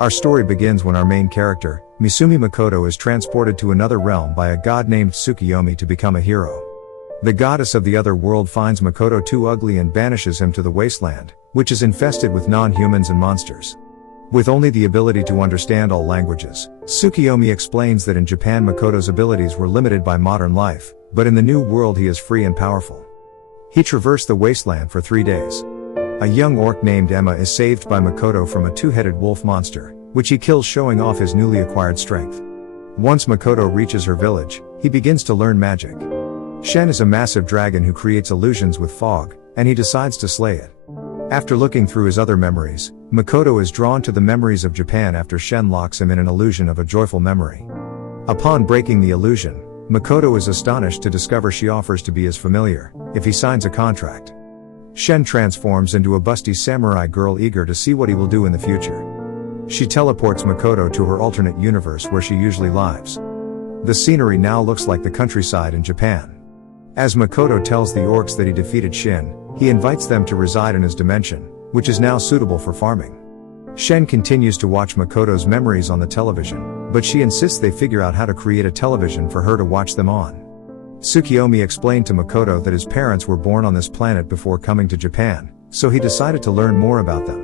Our story begins when our main character, Misumi Makoto, is transported to another realm by a god named Tsukimichi to become a hero. The goddess of the other world finds Makoto too ugly and banishes him to the wasteland, which is infested with non-humans and monsters. With only the ability to understand all languages, Tsukimichi explains that in Japan Makoto's abilities were limited by modern life, but in the new world he is free and powerful. He traversed the wasteland for 3 days. A young orc named Emma is saved by Makoto from a two-headed wolf monster, which he kills, showing off his newly acquired strength. Once Makoto reaches her village, he begins to learn magic. Shen is a massive dragon who creates illusions with fog, and he decides to slay it. After looking through his other memories, Makoto is drawn to the memories of Japan after Shen locks him in an illusion of a joyful memory. Upon breaking the illusion, Makoto is astonished to discover she offers to be his familiar, if he signs a contract. Shen transforms into a busty samurai girl eager to see what he will do in the future. She teleports Makoto to her alternate universe where she usually lives. The scenery now looks like the countryside in Japan. As Makoto tells the orcs that he defeated Shen, he invites them to reside in his dimension, which is now suitable for farming. Shen continues to watch Makoto's memories on the television, but she insists they figure out how to create a television for her to watch them on. Tsukimichi explained to Makoto that his parents were born on this planet before coming to Japan, so he decided to learn more about them.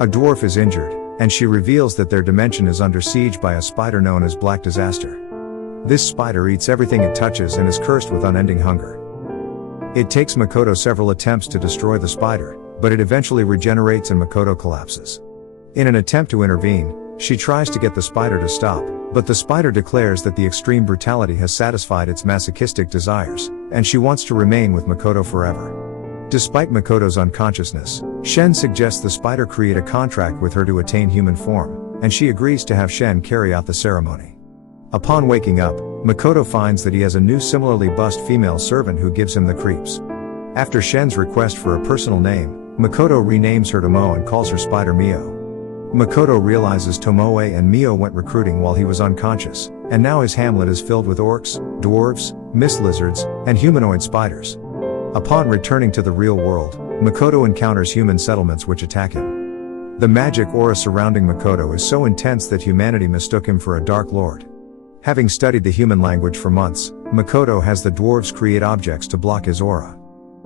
A dwarf is injured, and she reveals that their dimension is under siege by a spider known as Black Disaster. This spider eats everything it touches and is cursed with unending hunger. It takes Makoto several attempts to destroy the spider, but it eventually regenerates and Makoto collapses. In an attempt to intervene, she tries to get the spider to stop, but the spider declares that the extreme brutality has satisfied its masochistic desires, and she wants to remain with Makoto forever. Despite Makoto's unconsciousness, Shen suggests the spider create a contract with her to attain human form, and she agrees to have Shen carry out the ceremony. Upon waking up, Makoto finds that he has a new similarly bussed female servant who gives him the creeps. After Shen's request for a personal name, Makoto renames her Tomoe and calls her Spider Mio. Makoto realizes Tomoe and Mio went recruiting while he was unconscious, and now his hamlet is filled with orcs, dwarves, mist lizards, and humanoid spiders. Upon returning to the real world, Makoto encounters human settlements which attack him. The magic aura surrounding Makoto is so intense that humanity mistook him for a dark lord. Having studied the human language for months, Makoto has the dwarves create objects to block his aura.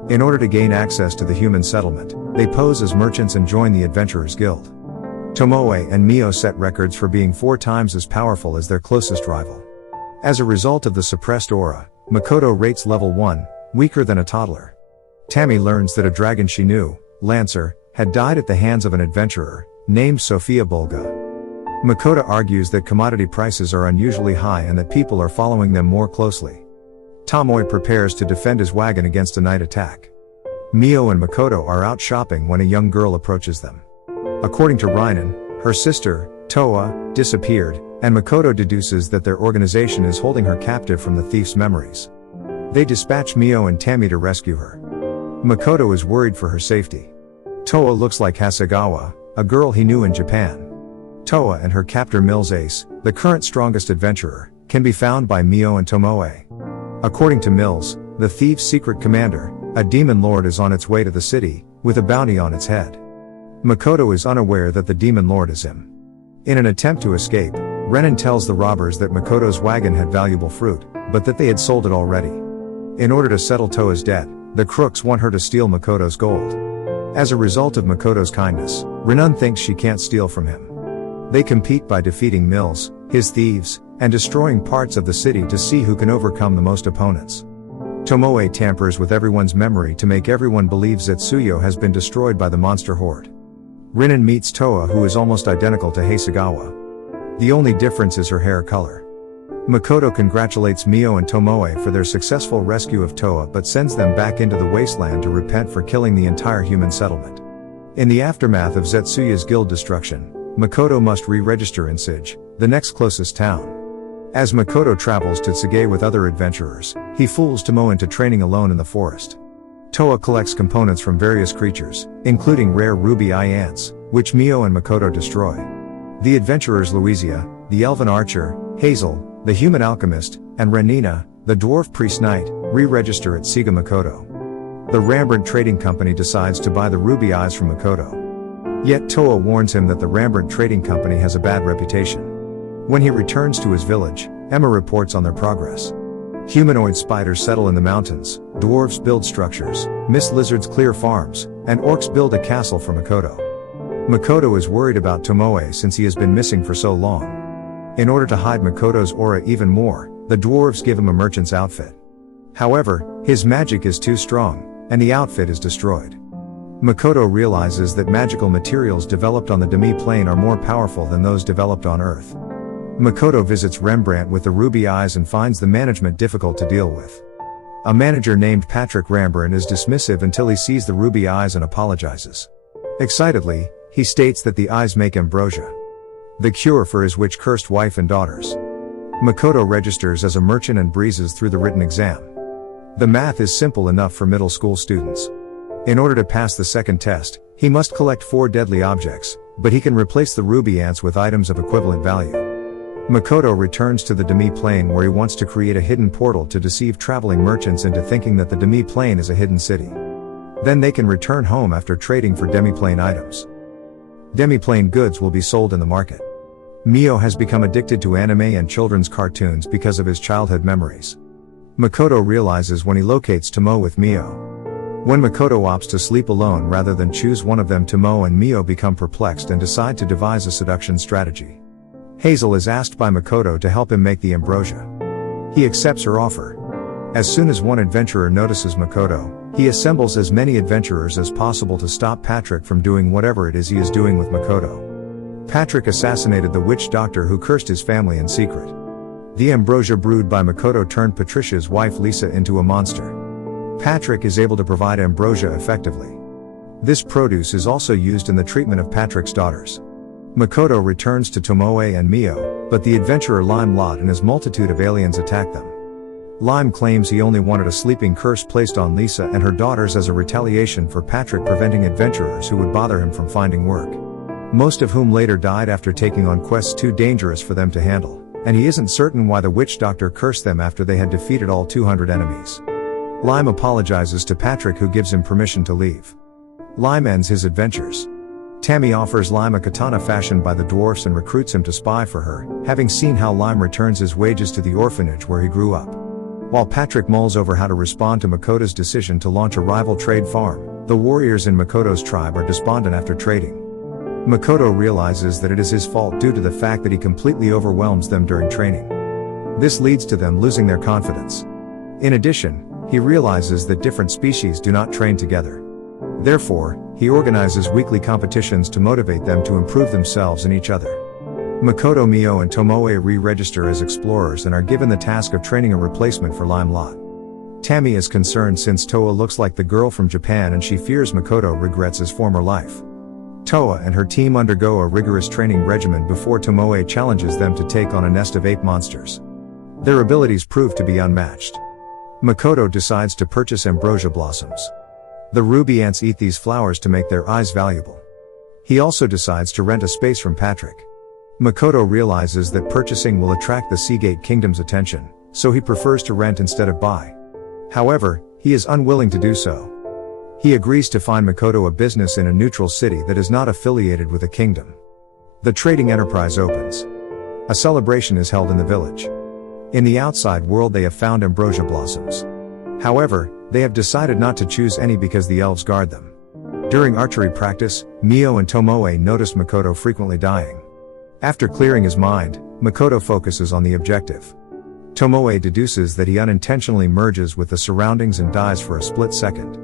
In order to gain access to the human settlement, they pose as merchants and join the Adventurers Guild. Tomoe and Mio set records for being 4 times as powerful as their closest rival. As a result of the suppressed aura, Makoto rates level 1, weaker than a toddler. Tammy learns that a dragon she knew, Lancer, had died at the hands of an adventurer, named Sophia Bolga. Makoto argues that commodity prices are unusually high and that people are following them more closely. Tomoe prepares to defend his wagon against a night attack. Mio and Makoto are out shopping when a young girl approaches them. According to Reinen, her sister, Toa, disappeared, and Makoto deduces that their organization is holding her captive from the thief's memories. They dispatch Mio and Tammy to rescue her. Makoto is worried for her safety. Toa looks like Hasegawa, a girl he knew in Japan. Toa and her captor Mills Ace, the current strongest adventurer, can be found by Mio and Tomoe. According to Mills, the thief's secret commander, a demon lord, is on its way to the city, with a bounty on its head. Makoto is unaware that the demon lord is him. In an attempt to escape, Renan tells the robbers that Makoto's wagon had valuable fruit, but that they had sold it already. In order to settle Toa's debt, the crooks want her to steal Makoto's gold. As a result of Makoto's kindness, Renan thinks she can't steal from him. They compete by defeating Mills, his thieves, and destroying parts of the city to see who can overcome the most opponents. Tomoe tampers with everyone's memory to make everyone believe Zetsuyo has been destroyed by the monster horde. Renan meets Toa, who is almost identical to Hasegawa. The only difference is her hair color. Makoto congratulates Mio and Tomoe for their successful rescue of Toa but sends them back into the wasteland to repent for killing the entire human settlement. In the aftermath of Zetsuya's guild destruction, Makoto must re-register in Sige, the next closest town. As Makoto travels to Tsige with other adventurers, he fools Tomoe into training alone in the forest. Toa collects components from various creatures, including rare ruby-eye ants, which Mio and Makoto destroy. The adventurers Louisia, the elven archer, Hazel, the human alchemist, and Renina, the dwarf priest knight, re-register at Siga Makoto. The Rambert Trading Company decides to buy the ruby eyes from Makoto. Yet Toa warns him that the Rembrandt Trading Company has a bad reputation. When he returns to his village, Emma reports on their progress. Humanoid spiders settle in the mountains, dwarves build structures, mist lizards clear farms, and orcs build a castle for Makoto. Makoto is worried about Tomoe since he has been missing for so long. In order to hide Makoto's aura even more, the dwarves give him a merchant's outfit. However, his magic is too strong, and the outfit is destroyed. Makoto realizes that magical materials developed on the demi-plane are more powerful than those developed on Earth. Makoto visits Rembrandt with the ruby eyes and finds the management difficult to deal with. A manager named Patrick Rembrandt is dismissive until he sees the ruby eyes and apologizes. Excitedly, he states that the eyes make ambrosia, the cure for his witch-cursed wife and daughters. Makoto registers as a merchant and breezes through the written exam. The math is simple enough for middle school students. In order to pass the second test, he must collect 4 deadly objects, but he can replace the ruby ants with items of equivalent value. Makoto returns to the demi-plane where he wants to create a hidden portal to deceive traveling merchants into thinking that the demi-plane is a hidden city. Then they can return home after trading for demi-plane items. Demi-plane goods will be sold in the market. Mio has become addicted to anime and children's cartoons because of his childhood memories. Makoto realizes when he locates Tomo with Mio. When Makoto opts to sleep alone rather than choose one of them, Tomo and Mio become perplexed and decide to devise a seduction strategy. Hazel is asked by Makoto to help him make the ambrosia. He accepts her offer. As soon as one adventurer notices Makoto, he assembles as many adventurers as possible to stop Patrick from doing whatever it is he is doing with Makoto. Patrick assassinated the witch doctor who cursed his family in secret. The ambrosia brewed by Makoto turned Patricia's wife Lisa into a monster. Patrick is able to provide ambrosia effectively. This produce is also used in the treatment of Patrick's daughters. Makoto returns to Tomoe and Mio, but the adventurer Lime Lot and his multitude of aliens attack them. Lime claims he only wanted a sleeping curse placed on Lisa and her daughters as a retaliation for Patrick preventing adventurers who would bother him from finding work. Most of whom later died after taking on quests too dangerous for them to handle, and he isn't certain why the witch doctor cursed them after they had defeated all 200 enemies. Lime apologizes to Patrick, who gives him permission to leave. Lime ends his adventures. Tammy offers Lime a katana fashioned by the dwarfs and recruits him to spy for her, having seen how Lime returns his wages to the orphanage where he grew up. While Patrick mulls over how to respond to Makoto's decision to launch a rival trade farm, the warriors in Makoto's tribe are despondent after trading. Makoto realizes that it is his fault due to the fact that he completely overwhelms them during training. This leads to them losing their confidence. In addition, he realizes that different species do not train together. Therefore, he organizes weekly competitions to motivate them to improve themselves and each other. Makoto, Mio and Tomoe re-register as explorers and are given the task of training a replacement for Lime Lot. Tammy is concerned since Toa looks like the girl from Japan and she fears Makoto regrets his former life. Toa and her team undergo a rigorous training regimen before Tomoe challenges them to take on a nest of ape monsters. Their abilities prove to be unmatched. Makoto decides to purchase ambrosia blossoms. The ruby ants eat these flowers to make their eyes valuable. He also decides to rent a space from Patrick. Makoto realizes that purchasing will attract the Seagate Kingdom's attention, so he prefers to rent instead of buy. However, he is unwilling to do so. He agrees to find Makoto a business in a neutral city that is not affiliated with a kingdom. The trading enterprise opens. A celebration is held in the village. In the outside world they have found ambrosia blossoms. However, they have decided not to choose any because the elves guard them. During archery practice, Mio and Tomoe notice Makoto frequently dying. After clearing his mind, Makoto focuses on the objective. Tomoe deduces that he unintentionally merges with the surroundings and dies for a split second.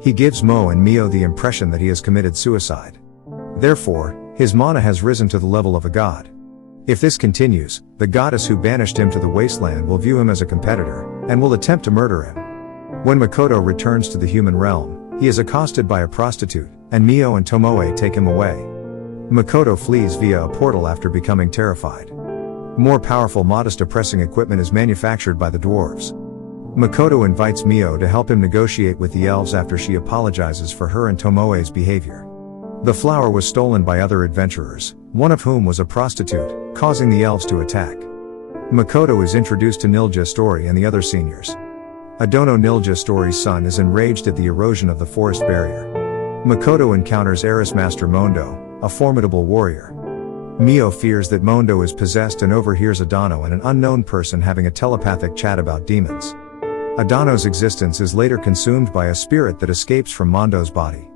He gives Mo and Mio the impression that he has committed suicide. Therefore, his mana has risen to the level of a god. If this continues, the goddess who banished him to the wasteland will view him as a competitor, and will attempt to murder him. When Makoto returns to the human realm, he is accosted by a prostitute, and Mio and Tomoe take him away. Makoto flees via a portal after becoming terrified. More powerful modest oppressing equipment is manufactured by the dwarves. Makoto invites Mio to help him negotiate with the elves after she apologizes for her and Tomoe's behavior. The flower was stolen by other adventurers, one of whom was a prostitute, causing the elves to attack. Makoto is introduced to Nilja Story and the other seniors. Adono, Nilja Story's son, is enraged at the erosion of the forest barrier. Makoto encounters Heiress Master Mondo, a formidable warrior. Mio fears that Mondo is possessed and overhears Adano and an unknown person having a telepathic chat about demons. Adano's existence is later consumed by a spirit that escapes from Mondo's body.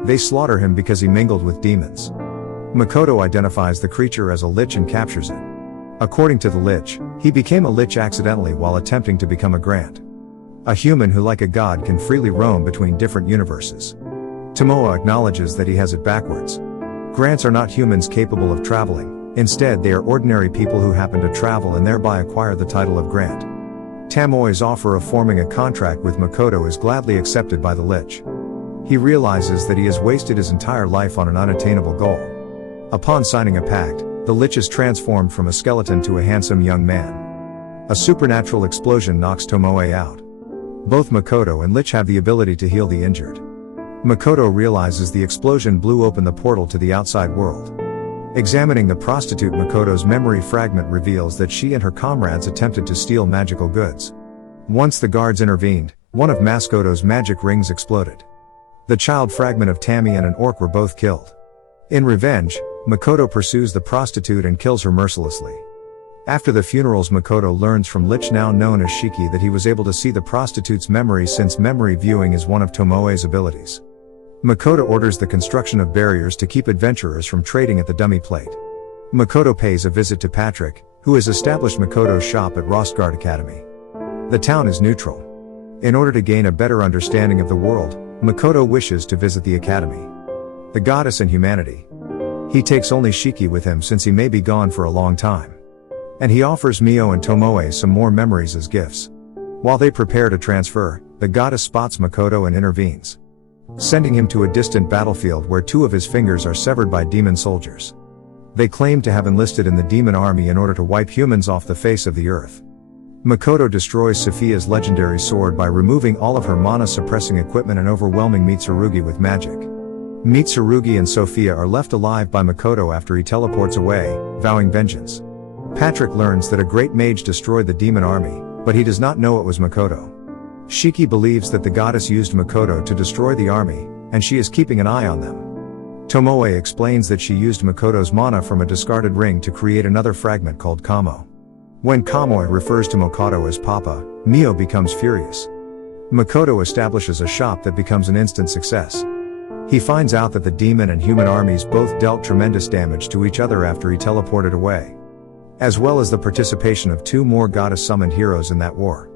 They slaughter him because he mingled with demons. Makoto identifies the creature as a lich and captures it. According to the lich, he became a lich accidentally while attempting to become a Grant. A human who, like a god, can freely roam between different universes. Tomoe acknowledges that he has it backwards. Grants are not humans capable of traveling, instead they are ordinary people who happen to travel and thereby acquire the title of Grant. Tomoe's offer of forming a contract with Makoto is gladly accepted by the lich. He realizes that he has wasted his entire life on an unattainable goal. Upon signing a pact, the lich is transformed from a skeleton to a handsome young man. A supernatural explosion knocks Tomoe out. Both Makoto and lich have the ability to heal the injured. Makoto realizes the explosion blew open the portal to the outside world. Examining the prostitute, Makoto's memory fragment reveals that she and her comrades attempted to steal magical goods. Once the guards intervened, one of Makoto's magic rings exploded. The child fragment of Tammy and an orc were both killed. In revenge, Makoto pursues the prostitute and kills her mercilessly. After the funerals, Makoto learns from lich now known as Shiki that he was able to see the prostitute's memory, since memory viewing is one of Tomoe's abilities. Makoto orders the construction of barriers to keep adventurers from trading at the dummy plate. Makoto pays a visit to Patrick, who has established Makoto's shop at Rostguard Academy. The town is neutral. In order to gain a better understanding of the world, Makoto wishes to visit the academy. The goddess and humanity. He takes only Shiki with him since he may be gone for a long time. And he offers Mio and Tomoe some more memories as gifts. While they prepare to transfer, the goddess spots Makoto and intervenes, sending him to a distant battlefield where two of his fingers are severed by demon soldiers. They claim to have enlisted in the demon army in order to wipe humans off the face of the earth. Makoto destroys Sophia's legendary sword by removing all of her mana-suppressing equipment and overwhelming Mitsurugi with magic. Mitsurugi and Sophia are left alive by Makoto after he teleports away, vowing vengeance. Patrick learns that a great mage destroyed the demon army, but he does not know it was Makoto. Shiki believes that the goddess used Makoto to destroy the army, and she is keeping an eye on them. Tomoe explains that she used Makoto's mana from a discarded ring to create another fragment called Kamo. When Kamoi refers to Makoto as Papa, Mio becomes furious. Makoto establishes a shop that becomes an instant success. He finds out that the demon and human armies both dealt tremendous damage to each other after he teleported away, as well as the participation of two more goddess-summoned heroes in that war.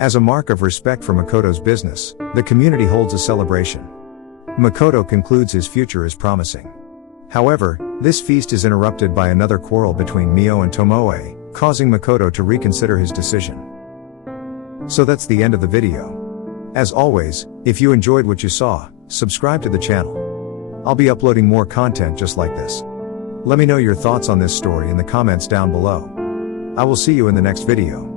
As a mark of respect for Makoto's business, the community holds a celebration. Makoto concludes his future is promising. However, this feast is interrupted by another quarrel between Mio and Tomoe, causing Makoto to reconsider his decision. So that's the end of the video. As always, if you enjoyed what you saw, subscribe to the channel. I'll be uploading more content just like this. Let me know your thoughts on this story in the comments down below. I will see you in the next video.